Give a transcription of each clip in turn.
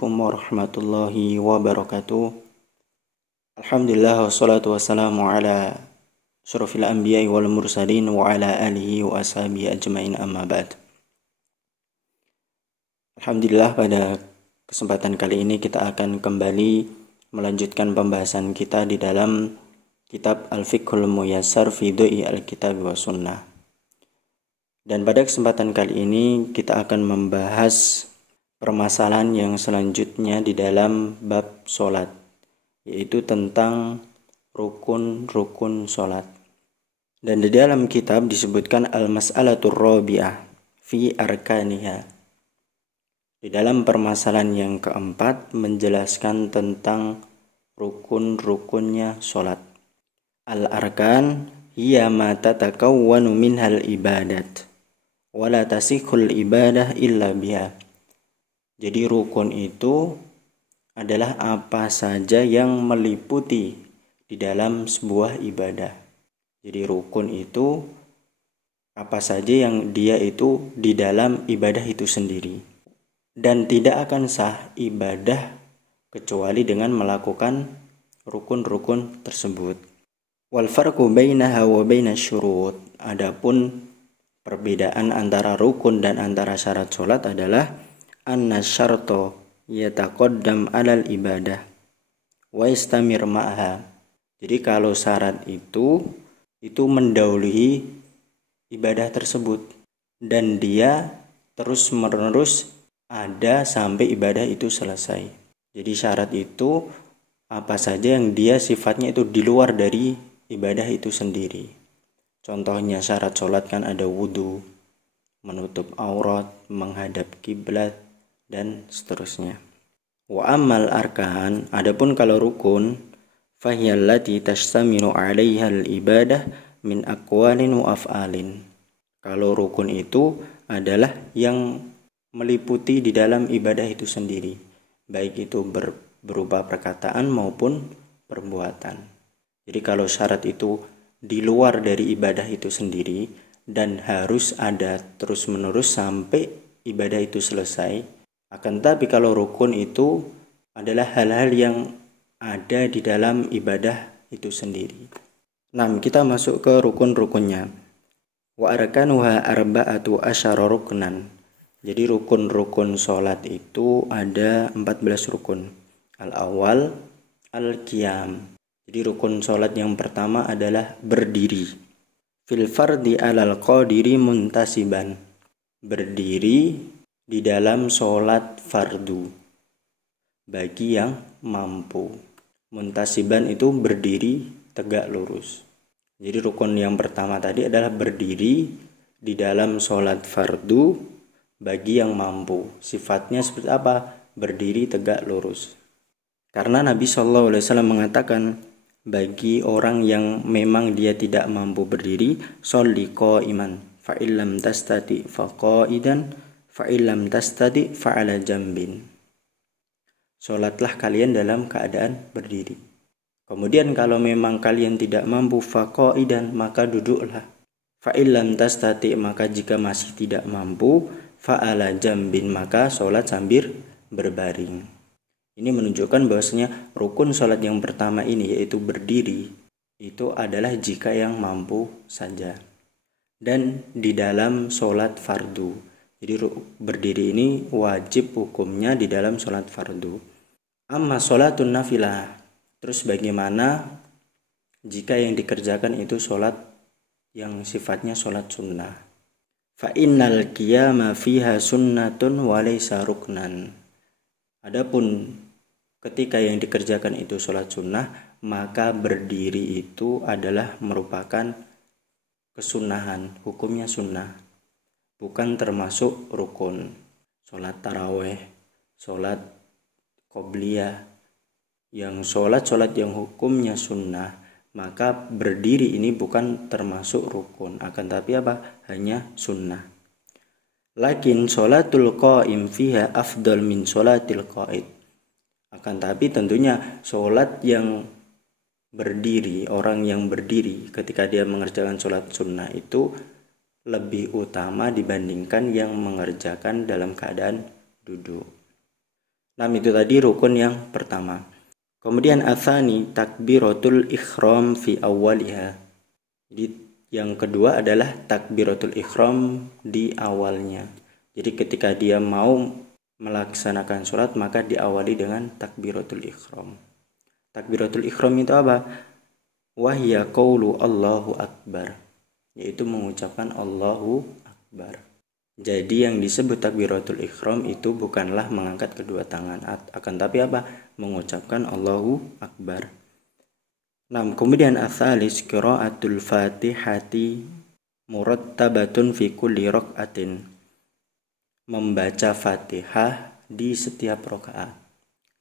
Assalamualaikum warahmatullahi wabarakatuh. Alhamdulillah wassalatu wassalamu ala asyrafil anbiya'i wal mursalin wa ala alihi wa ashabihi ajmain amma ba'd. Alhamdulillah, pada kesempatan kali ini kita akan kembali melanjutkan pembahasan kita di dalam kitab Al-Fiqhul Muyassar fi Du'i Al-Kitab wa Sunnah. Dan pada kesempatan kali ini kita akan membahas permasalahan yang selanjutnya di dalam bab sholat, yaitu tentang rukun-rukun sholat. Dan di dalam kitab disebutkan al-mas'alatur rabi'ah fi arkaniha. Di dalam permasalahan yang keempat menjelaskan tentang rukun-rukunnya sholat. Al-arkan hiya ma tatakawwanu minhal ibadat wala tasihul ibadah illa biha. Jadi rukun itu adalah apa saja yang meliputi di dalam sebuah ibadah. Jadi rukun itu apa saja yang dia itu di dalam ibadah itu sendiri. Dan tidak akan sah ibadah kecuali dengan melakukan rukun-rukun tersebut. Wal farqu bainaha wa bainasyurut. Adapun perbedaan antara rukun dan antara syarat sholat adalah anna syarto yataqaddam alal ibadah wa istamir ma'ha. Jadi kalau syarat itu mendahului ibadah tersebut dan dia terus menerus ada sampai ibadah itu selesai. Jadi syarat itu apa saja yang dia sifatnya itu di luar dari ibadah itu sendiri. Contohnya syarat sholat kan ada wudu, menutup aurat, menghadap kiblat, dan seterusnya. Wa ammal arkan, adapun kalau rukun, fahiyallati tashtamilu 'alaiha al-ibadah min aqwalin wa af'alin. Kalau rukun itu adalah yang meliputi di dalam ibadah itu sendiri, baik itu berupa perkataan maupun perbuatan. Jadi kalau syarat itu di luar dari ibadah itu sendiri dan harus ada terus-menerus sampai ibadah itu selesai. Akan tapi kalau rukun itu adalah hal-hal yang ada di dalam ibadah itu sendiri. Nah, kita masuk ke rukun-rukunnya. Wa arkanuha arba'atu asyara ruknan. Jadi rukun-rukun sholat itu ada 14 rukun. Al-awwal al-qiyam. Jadi rukun sholat yang pertama adalah berdiri. Fil fardi alal qadiri muntasiban. Berdiri di dalam sholat fardu bagi yang mampu. Muntasiban itu berdiri tegak lurus. Jadi rukun yang pertama tadi adalah berdiri di dalam sholat fardu bagi yang mampu. Sifatnya seperti apa? Berdiri tegak lurus. Karena Nabi SAW mengatakan bagi orang yang memang dia tidak mampu berdiri, sholli qa'iman fa illam tastati fa qa'idan fa'ilam tastadi fa'ala jambin. Sholatlah kalian dalam keadaan berdiri. Kemudian kalau memang kalian tidak mampu faqaidan, maka duduklah. Fa'ilam tastadi, maka jika masih tidak mampu fa'ala jambin, maka sholat sambil berbaring. Ini menunjukkan bahwasanya rukun sholat yang pertama ini, yaitu berdiri, itu adalah jika yang mampu saja. Dan di dalam sholat fardu. Jadi berdiri ini wajib hukumnya di dalam sholat fardu. Amma sholatun nafilah. Terus bagaimana jika yang dikerjakan itu sholat yang sifatnya sholat sunnah? Fa innal qiyama fiha sunnatun wa laysa ruknan. Adapun ketika yang dikerjakan itu sholat sunnah, maka berdiri itu adalah merupakan kesunahan, hukumnya sunnah. Bukan termasuk rukun. Sholat taraweh, sholat qobliyah, yang sholat yang hukumnya sunnah, maka berdiri ini bukan termasuk rukun, akan tapi apa? Hanya sunnah. Lakin sholatul qa'im fiha afdal min sholatil qa'id. Akan tapi tentunya sholat yang berdiri, orang yang berdiri ketika dia mengerjakan sholat sunnah itu lebih utama dibandingkan yang mengerjakan dalam keadaan duduk. Nah, itu tadi rukun yang pertama. Kemudian atsani takbiratul ihram fi awwaliha. Jadi yang kedua adalah takbiratul ihram di awalnya. Jadi ketika dia mau melaksanakan sholat maka diawali dengan takbiratul ihram. Takbiratul ihram itu apa? Wahya qaulu Allahu Akbar, yaitu mengucapkan Allahu Akbar. Jadi yang disebut takbiratul ihram itu bukanlah mengangkat kedua tangan, akan tapi apa? Mengucapkan Allahu Akbar. Nah, kemudian ats-tsalis qiraatul Fatihati murattabatun fi kulli raka'atin. Membaca Fatihah di setiap rakaat.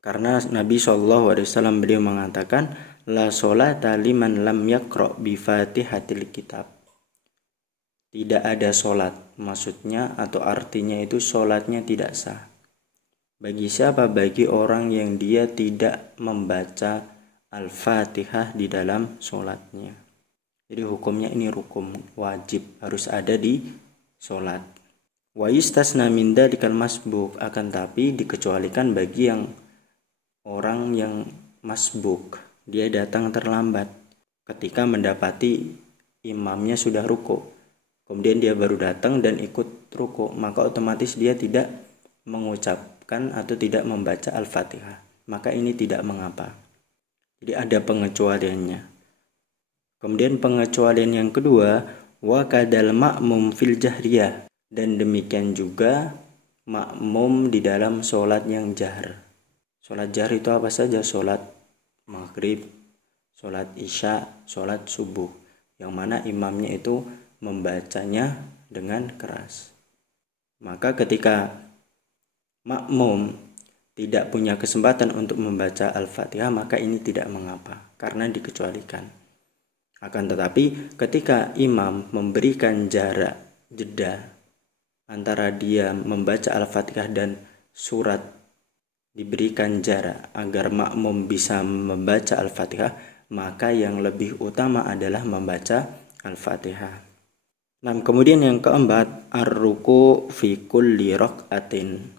Karena Nabi SAW beliau mengatakan la sholata liman lam yaqra bi Fatihatil kitab. Tidak ada sholat, maksudnya atau artinya itu sholatnya tidak sah. Bagi siapa? Bagi orang yang dia tidak membaca Al-Fatihah di dalam sholatnya. Jadi hukumnya ini rukun wajib, harus ada di sholat. Wa yustasna min dalikal masbuk, akan tapi dikecualikan bagi yang orang yang masbuk, dia datang terlambat ketika mendapati imamnya sudah ruku. Kemudian dia baru datang dan ikut ruku, maka otomatis dia tidak mengucapkan atau tidak membaca Al-Fatihah. Maka ini tidak mengapa. Jadi ada pengecualiannya. Kemudian pengecualian yang kedua, wa kadal ma'mum fil jahriyah, dan demikian juga makmum di dalam sholat yang jahar. Sholat jahar itu apa saja? Sholat maghrib, sholat isya, sholat subuh, yang mana imamnya itu membacanya dengan keras. Maka ketika makmum tidak punya kesempatan untuk membaca Al-Fatihah, maka ini tidak mengapa karena dikecualikan. Akan tetapi ketika imam memberikan jarak jeda antara dia membaca Al-Fatihah dan surat, diberikan jarak agar makmum bisa membaca Al-Fatihah, maka yang lebih utama adalah membaca Al-Fatihah. Nah, kemudian yang keempat, ar-ruku fi kulli raka'atin.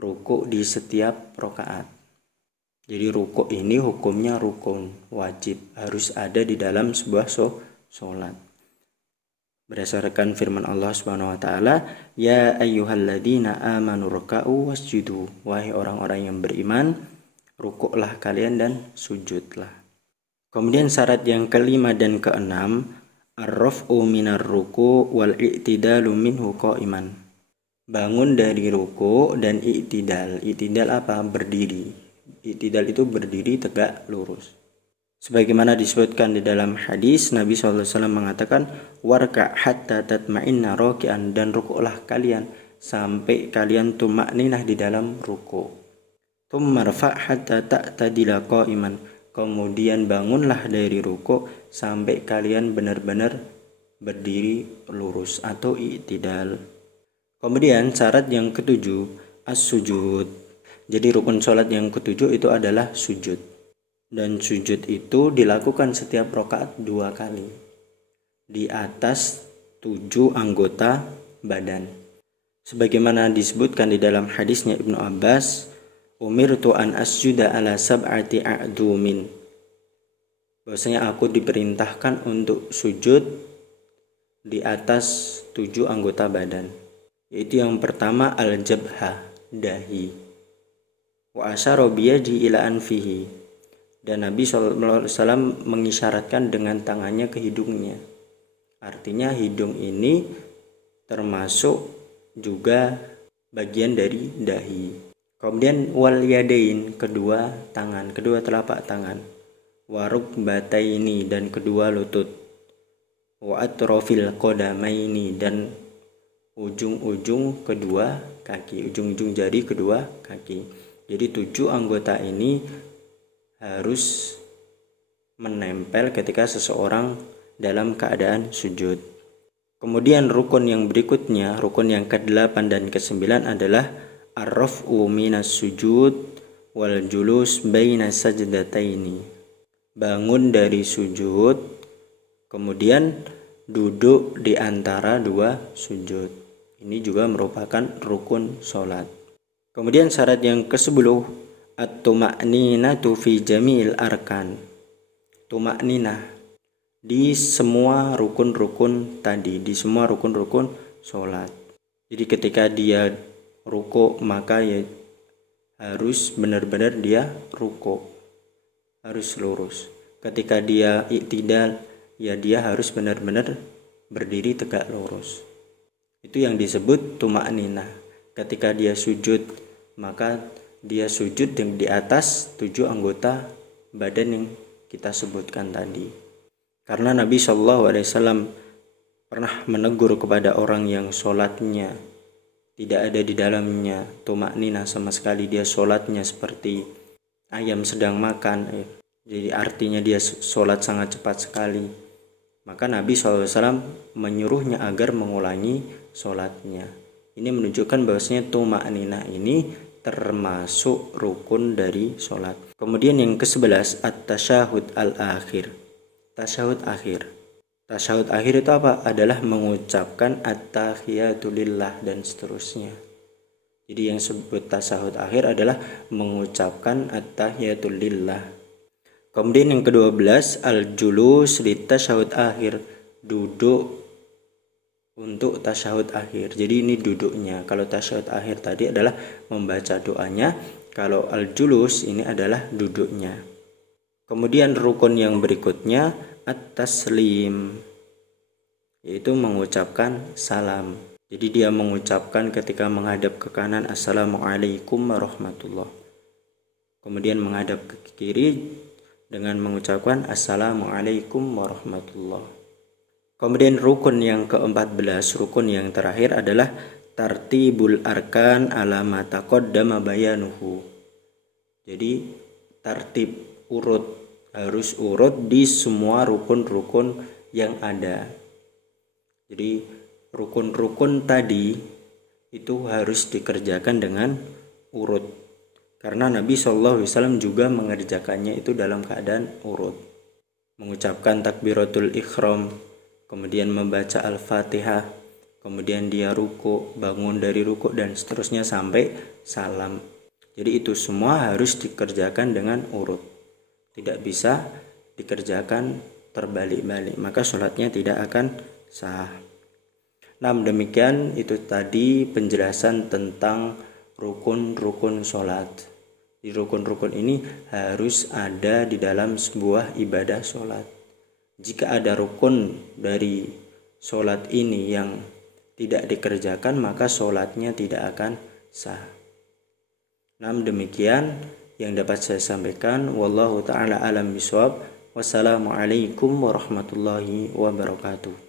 Ruku di setiap rakaat. Jadi ruku ini hukumnya rukun wajib, harus ada di dalam sebuah sholat. Berdasarkan firman Allah Subhanahu wa taala, ya ayyuhalladzina amanu ruk'u wasjudu. Wahai orang-orang yang beriman, rukuklah kalian dan sujudlah. Kemudian syarat yang kelima dan keenam, ar-raf'u minar ruku wal i'tidalu minhu qa'iman. Bangun dari ruku dan i'tidal. I'tidal apa? Berdiri. I'tidal itu berdiri tegak lurus. Sebagaimana disebutkan di dalam hadis, Nabi SAW mengatakan, warka hatta tatma'inna raki'an, dan rukuklah kalian sampai kalian tuma'ninah di dalam ruku. Tummarfa' hatta ta'tadila qa'iman, kemudian bangunlah dari ruku sampai kalian benar-benar berdiri lurus atau i'tidal. Kemudian syarat yang ketujuh, as-sujud. Jadi rukun sholat yang ketujuh itu adalah sujud. Dan sujud itu dilakukan setiap rakaat 2 kali di atas 7 anggota badan. Sebagaimana disebutkan di dalam hadisnya Ibnu Abbas, umirtu an asjuda ala sab'ati a'dumin. Bahwasanya aku diperintahkan untuk sujud di atas 7 anggota badan. Yaitu yang pertama al-jabhah, dahi. Wa asyara biyadi ila anfihi. Dan Nabi SAW mengisyaratkan dengan tangannya ke hidungnya. Artinya hidung ini termasuk juga bagian dari dahi. Kemudian wal yadain, kedua tangan, kedua telapak tangan. Wa rukbataini, dan kedua lutut. Wa atrofil qadamaini, dan ujung-ujung kedua kaki, ujung-ujung jari kedua kaki. Jadi 7 anggota ini harus menempel ketika seseorang dalam keadaan sujud. Kemudian rukun yang berikutnya, rukun yang ke-8 dan ke-9 adalah ar-raf'u minas sujud wal julus baina sajdataini. Bangun dari sujud, kemudian duduk di antara 2 sujud. Ini juga merupakan rukun sholat. Kemudian syarat yang ke-10, at-tuma'ninatu fi jami'il arkan. Tuma'ninah di semua rukun-rukun tadi, di semua rukun-rukun sholat. Jadi ketika dia ruku, maka ya harus benar-benar dia ruku, harus lurus. Ketika dia iktidal, ya dia harus benar-benar berdiri tegak lurus. Itu yang disebut tuma'ninah. Ketika dia sujud, maka dia sujud di atas 7 anggota badan yang kita sebutkan tadi. Karena Nabi SAW pernah menegur kepada orang yang sholatnya tidak ada di dalamnya tuma'ninah sama sekali, dia sholatnya seperti ayam sedang makan, jadi artinya dia sholat sangat cepat sekali. Maka Nabi SAW menyuruhnya agar mengulangi sholatnya. Ini menunjukkan bahwasanya tuma'ninah ini termasuk rukun dari sholat. Kemudian yang ke-11, at-tasyahud al-akhir. Tasyahud akhir. Tasyahud akhir itu apa? Adalah mengucapkan at-tahiyatu lillah dan seterusnya. Jadi yang disebut tasyahud akhir adalah mengucapkan at-tahiyatu lillah. Kemudian yang ke-12, al-julus li tasyahud akhir. Duduk untuk tasyahud akhir. Jadi ini duduknya. Kalau tasyahud akhir tadi adalah membaca doanya, kalau al-julus ini adalah duduknya. Kemudian rukun yang berikutnya at-taslim, yaitu mengucapkan salam. Jadi dia mengucapkan ketika menghadap ke kanan assalamualaikum warahmatullahi. Kemudian menghadap ke kiri dengan mengucapkan assalamualaikum warahmatullahi. Kemudian rukun yang ke-14, rukun yang terakhir adalah tartibul arkan ala ma taqaddama bayanuhu. Jadi tartib, urut, harus urut di semua rukun-rukun yang ada. Jadi rukun-rukun tadi itu harus dikerjakan dengan urut. Karena Nabi SAW juga mengerjakannya itu dalam keadaan urut. Mengucapkan takbiratul ihram, kemudian membaca Al-Fatihah, kemudian dia ruku, bangun dari ruku dan seterusnya sampai salam. Jadi itu semua harus dikerjakan dengan urut. Tidak bisa dikerjakan terbalik-balik, maka sholatnya tidak akan sah. Nah, demikian itu tadi penjelasan tentang rukun-rukun sholat. Di rukun-rukun ini harus ada di dalam sebuah ibadah sholat. Jika ada rukun dari sholat ini yang tidak dikerjakan, maka sholatnya tidak akan sah. Nah, demikian yang dapat saya sampaikan. Wallahu ta'ala alam bisawab. Wassalamualaikum warahmatullahi wabarakatuh.